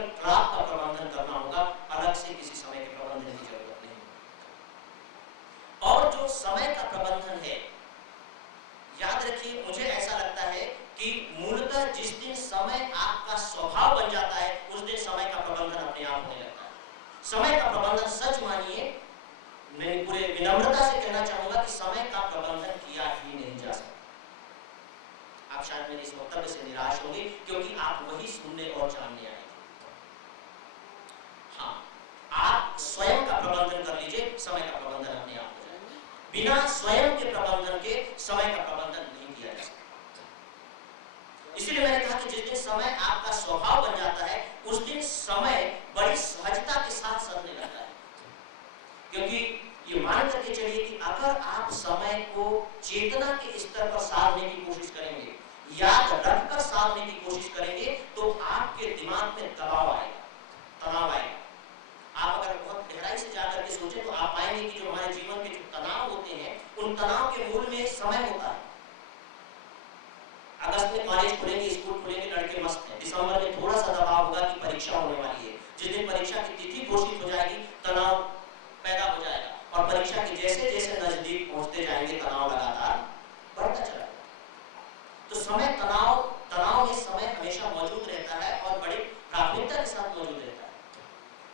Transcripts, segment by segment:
केवल क्लॉक का प्रबंधन करना होगा, अलग से किसी समय के प्रबंधन की जरूरत नहीं। और जो समय का प्रबंधन है, याद रखिए, मुझे ऐसा लगता है कि मूलतः जिस दिन समय आपका स्वभाव बन जाता है, उस दिन समय का प्रबंधन अपने आप होने लगता है। समय का प्रबंधन, सच मानिए, मैं पूरे विनम्रता से कहना चाहूंगा कि समय का प्रबंधन किया ही नहीं जा सकता। आप शायद मेरे इस वक्तव्य से निराश होंगे, क्योंकि आप वही सुनने और जानने आए थे। हाँ, आप स्वयं का प्रबंधन कर लीजिए, समय का प्रबंधन अपने आप हो जाएगा। बिना स्वयं के प्रबंधन के समय का प्रबंधन नहीं किया जा सकता। इसलिए मैंने कहा कि जिस दिन समय आपका स्वभाव बन जाता है, उस दिन समय बड़ी सहजता के साथ सरने लगता है। क्योंकि ये मान करके चलिए कि अगर आप समय को चेतना के स्तर पर साधने की कोशिश करेंगे, याद रखकर साधने की कोशिश करेंगे, तो आपके दिमाग में दबाव आएगा, तनाव आएगा। आप अगर बहुत गहराई से जाकर के सोचें तो आप पाएंगे कि जो हमारे जीवन के जो तनाव होते हैं, उन तनाव के मूल में समय होता है। अगस्त में कॉलेज खुलेंगे, स्कूल खुलेंगे, लड़के मस्त हैं। दिसंबर में थोड़ा सा दबाव होगा कि परीक्षा होने वाली है। जिस दिन परीक्षा की तिथि घोषित हो जाएगी, तनाव पैदा हो जाएगा, और परीक्षा के जैसे जैसे नजदीक पहुंचते जाएंगे, तनाव लगातार बढ़ता चला जाएगा। तो समय तनाव में समय हमेशा मौजूद रहता है और बड़ी प्राथमिकता के साथ मौजूद रहता है।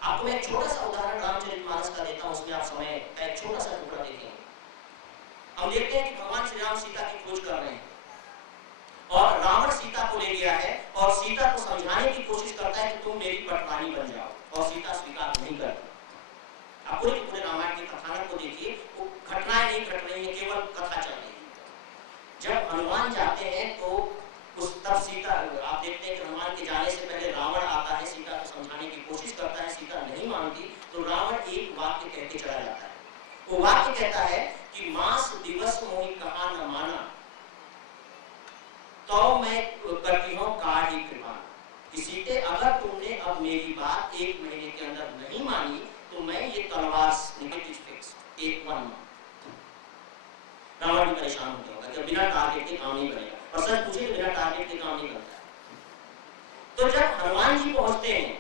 आपको मैं एक छोटा सा उदाहरण रामचरितमानस का देता हूं, उसमें आप समय का एक छोटा सा टुकड़ा देखेंगे। हम देखते हैं कि भगवान श्री राम सीता की खोज कर रहे हैं, और रावण सीता को ले गया है और सीता को समझाने की कोशिश करता है कि तुम मेरी पटवानी बन जाओ, और सीता स्वीकार नहीं करती। आप पूरे रामायण के कथानक को देखिए, वो घटनाएं नहीं घट रही है, केवल कथा चल रही है। जब हनुमान जाते हैं तो तब सीता, आप देखते हैं कि हनुमान के जाने से पहले रावण आता है, सीता को समझाने की कोशिश करता है, सीता नहीं मानती, तो रावण एक वाक्य कह के चला जाता है। वो वाक्य कहता है कि मास दिवस मोहि कहा न माना, तो मैं करती हूँ काढ़ी कृपा। कि सीते, अगर तुमने अब मेरी बात 1 महीने के अंदर नहीं मानी, तो मैं ये तलवार नेगेटिव फिक्स 1 मंथ। रावण भी परेशान हो जाएगा कि बिना टारगेट के काम नहीं बनेगा, और सच पूछिए बिना टारगेट के काम नहीं बनता। तो जब हनुमान जी पहुंचते हैं,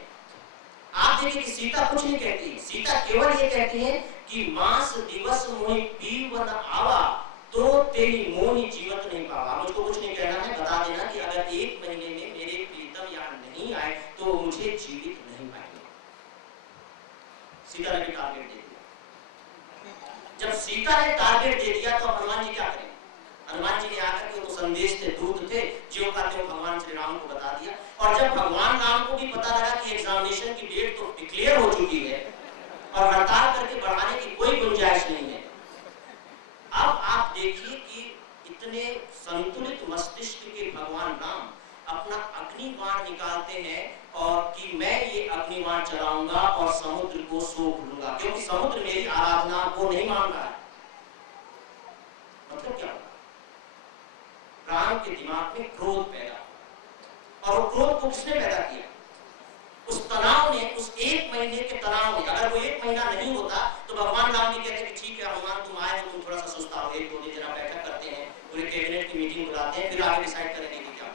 आप देखिए कि सीता कुछ नहीं कहती है, सीता केवल ये कहती है कि मास दिवस मोहि पीवन आवा, तो तेरी मोहि जीवत नहीं पावा। मुझको कुछ नहीं कहना है, बता देना कि अगर 1 महीने में मेरे प्रीतम यहाँ नहीं आए तो मुझे जीवित नहीं पाएंगे। सीता ने भी टारगेट दे दिया। जब सीता ने टारगेट दे दिया तो हनुमान जी क्या करें? हनुमान जी ने आकर के वो संदेश थे, दूत थे, जो का त्यों भगवान श्री राम को बता दिया। और जब भगवान राम को भी पता लगा कि एग्जामिनेशन की डेट तो डिक्लेयर हो चुकी है और हड़ताल करके बढ़ाने की कोई गुंजाइश नहीं है, अब आप देखिए कि इतने संतुलित मस्तिष्क के भगवान राम अपना अग्निबाण निकालते हैं और कि मैं ये अग्निबाण चलाऊंगा और समुद्र को सोख लूंगा, क्योंकि समुद्र मेरी आराधना को नहीं मान रहा है। मतलब क्या? राम के दिमाग में क्रोध पैदा, और वो क्रोध को किसने पैदा किया? उस तनाव ने, उस 1 महीने के तनाव ने। अगर वो 1 महीना नहीं होता तो भगवान राम भी कहते कि ठीक है हनुमान, तुम आए हो, तुम थोड़ा सा सुस्ता हो, 1-2 दिन जरा बैठक करते हैं, पूरे कैबिनेट की मीटिंग बुलाते हैं, फिर आगे डिसाइड करेंगे कि क्या।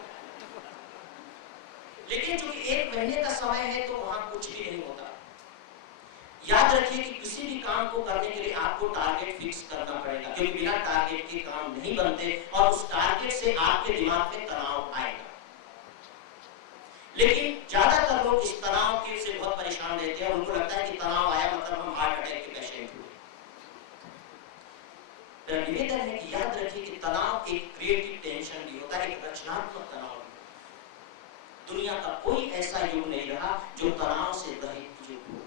लेकिन चूंकि 1 महीने का समय है तो वहां कुछ भी नहीं होता। याद रखिए कि किसी भी काम को करने के लिए आपको टारगेट फिक्स करना पड़ेगा, क्योंकि बिना टारगेट के काम नहीं बनते, और उस टारगेट से आपके दिमाग में तनाव आएगा। लेकिन ज्यादातर लोग इस तनाव के से बहुत परेशान रहते हैं, उनको लगता है कि तनाव आया मतलब हम हार्ट अटैक के पेशेंट हुए। निवेदन है कि याद रखिए कि तनाव एक क्रिएटिव टेंशन भी होता है, एक रचनात्मक तनाव भी। दुनिया का कोई ऐसा युग नहीं रहा जो तनाव से रहित युग हो।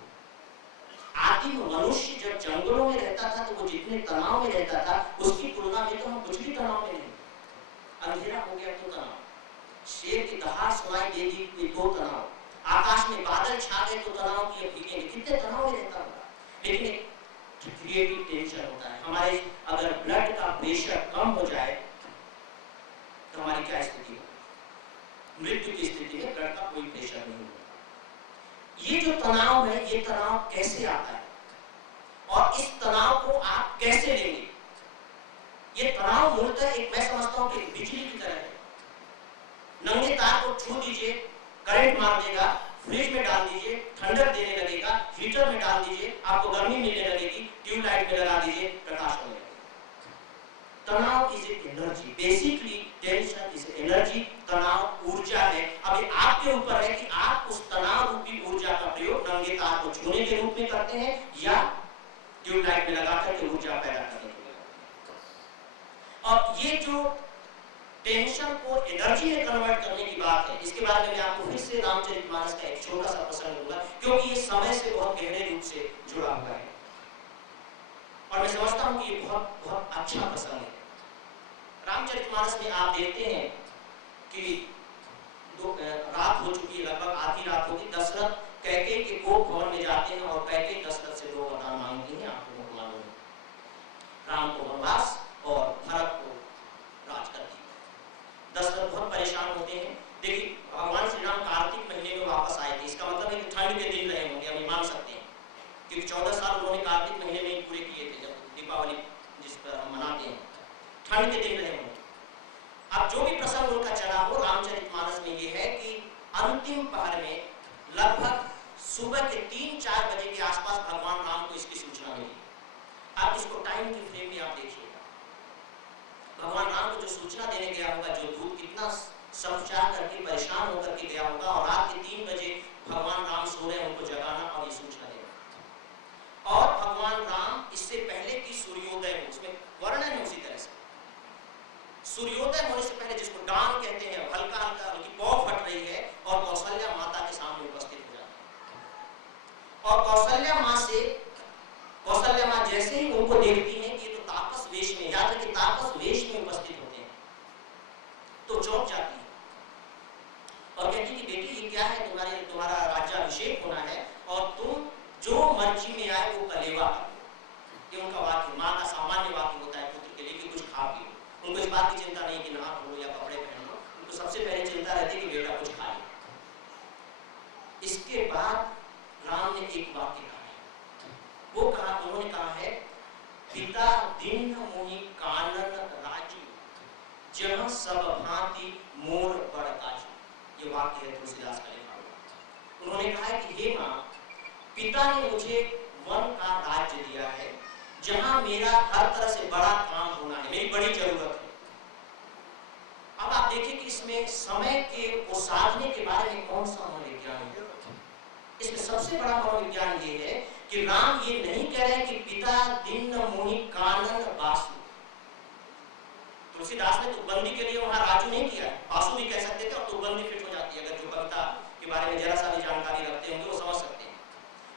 आदिम मनुष्य जब जंगलों में रहता था तो वो जितने तनाव में रहता था, उसकी तुलना में तो हम कुछ भी तनाव में नहीं। अंधेरा हो गया तो तनाव, शेर की दहाड़ सुनाई दे दी तो तनाव, आकाश में बादल छा गए तो तनाव की भीगेंगे, कितने तनाव में रहता होगा। लेकिन एक क्रिएटिव टेंशन होता है। हमारे अगर ब्लड का प्रेशर कम हो जाए तो हमारी क्या स्थिति होगी? मृत्यु की स्थिति में ब्लड का कोई प्रेशर नहीं होगा। ये जो तनाव है, ये तनाव कैसे आता है और इस तनाव को आप कैसे लेंगे? ये तनाव मूलतः एक, मैं समझता हूं कि बिजली की तरह है। नंगे तार को छू दीजिए, करंट मार देगा, फ्रिज में डाल दीजिए, ठंडक देने लगेगा, हीटर में डाल दीजिए, आपको गर्मी मिलने लगेगी, ट्यूबलाइट में लगा दीजिए, प्रकाश होने लगेगा। तनाव is energy, basically tension is energy, तनाव ऊर्जा है। अब ये आपके ऊपर है कि आप उस तनाव रूपी ऊर्जा का प्रयोग नंगे तार को छूने के रूप में करते हैं या ट्यूबलाइट में लगा करके ऊर्जा पैदा करने के लिए। और ये जो टेंशन को एनर्जी में कन्वर्ट करने की बात है, इसके बारे में मैं आपको फिर से रामचरितमानस का एक छोटा सा प्रसंग दूंगा, क्योंकि ये समय से बहुत गहरे रूप से जुड़ा हुआ है और मैं समझता हूं कि ये बहुत बहुत अच्छा प्रसंग है। रामचरितमानस में आप देखते हैं कि रात हो चुकी है, लगभग आधी रात होगी। दशरथ कैकेयी के कोप भवन में जाते हैं और कैकेयी दशरथ से 2 वरदान मांगती हैं, आप लोगों को मालूम है। राम को वनवास और भरत को राजगद्दी। दशरथ बहुत परेशान होते हैं। देखिए, भगवान श्री राम कार्तिक महीने में वापस आए थे, इसका मतलब है कि ठंड के दिन रहे होंगे, हम मान सकते हैं, क्योंकि 14 साल उन्होंने कार्तिक महीने में ही पूरे किए थे, जब दीपावली जिस पर हम मनाते हैं, ठंड के दिन रहे होंगे। अब जो भी प्रसंग उनका चला हो, रामचरितमानस में ये है कि अंतिम पहर में लगभग सुबह के 3-4 बजे के आसपास भगवान राम को इसकी सूचना मिली। आप इसको टाइम की फ्रेम में आप देखिएगा, भगवान राम को जो सूचना देने गया होगा, जो दूत कितना समझा करके परेशान होकर के गया होगा, और रात के 3 बजे भगवान राम सो रहे हैं, उनको जगाना और ये सूचना देना। और भगवान राम इससे पहले कि सूर्योदय हो, उसमें वर्णन है उसी तरह से, सूर्योदय होने से पहले, जिसको डान कहते हैं, हल्का हल्का उनकी पौ फट रही है और कौशल्या माता के सामने उपस्थित हो जाते हैं। और कौशल्या माँ जैसे ही उनको देखती हैं कि ये तो तापस वेश में, याद रखिए तापस वेश में उपस्थित होते हैं, तो चौंक जाती है और कहती कि बेटी ये क्या है, तुम्हारा राज्याभिषेक होना है और तुम जो मर्जी में आए वो कलेवा करो। ये उनका वाक्य, माँ का सामान्य वाक्य होता है पुत्र के लिए कि कुछ खा पियो। उनको इस बात की चिंता नहीं कि नहा धो या कपड़े पहन लो, उनको सबसे पहले चिंता रहती है कि बेटा कुछ खाए। इसके बाद राम ने एक वाक्य कहा है, वो कहा, उन्होंने कहा है, पिता दीन मोहि कानन राजू, जहाँ सब भांति मोर बड़ काजू। ये वाक्य है तुलसीदास का लिखा हुआ। उन्होंने कहा है कि हे माँ, पिता ने मुझे वन का राज्य दिया है, जहां मेरा हर तरह से बड़ा काम होना है, मेरी बड़ी जरूरत है। अब आप देखिए कि इसमें समय के को साधने के बारे में कौन सा मनोविज्ञान है। इसमें सबसे बड़ा मनोविज्ञान ये है कि राम ये नहीं कह रहे कि पिता दीन मोहि कानन बासु। तुलसीदास ने तुकबंदी के लिए वहां राजू नहीं किया, बासु भी कह सकते थे और तुकबंदी फिट हो जाती है। अगर जो कविता के बारे में जरा सा भी जानकारी रखते होंगे वो समझ सकते हैं।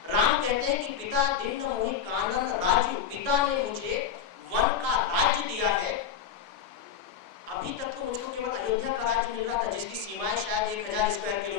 राम कहते हैं कि पिता दीन मोहि कानन राजू, पिता ने मुझे वन का राज्य दिया है। अभी तक तो मुझको केवल अयोध्या का राज्य मिल रहा था, जिसकी सीमाएं शायद 1000 स्क्वायर किलोमीटर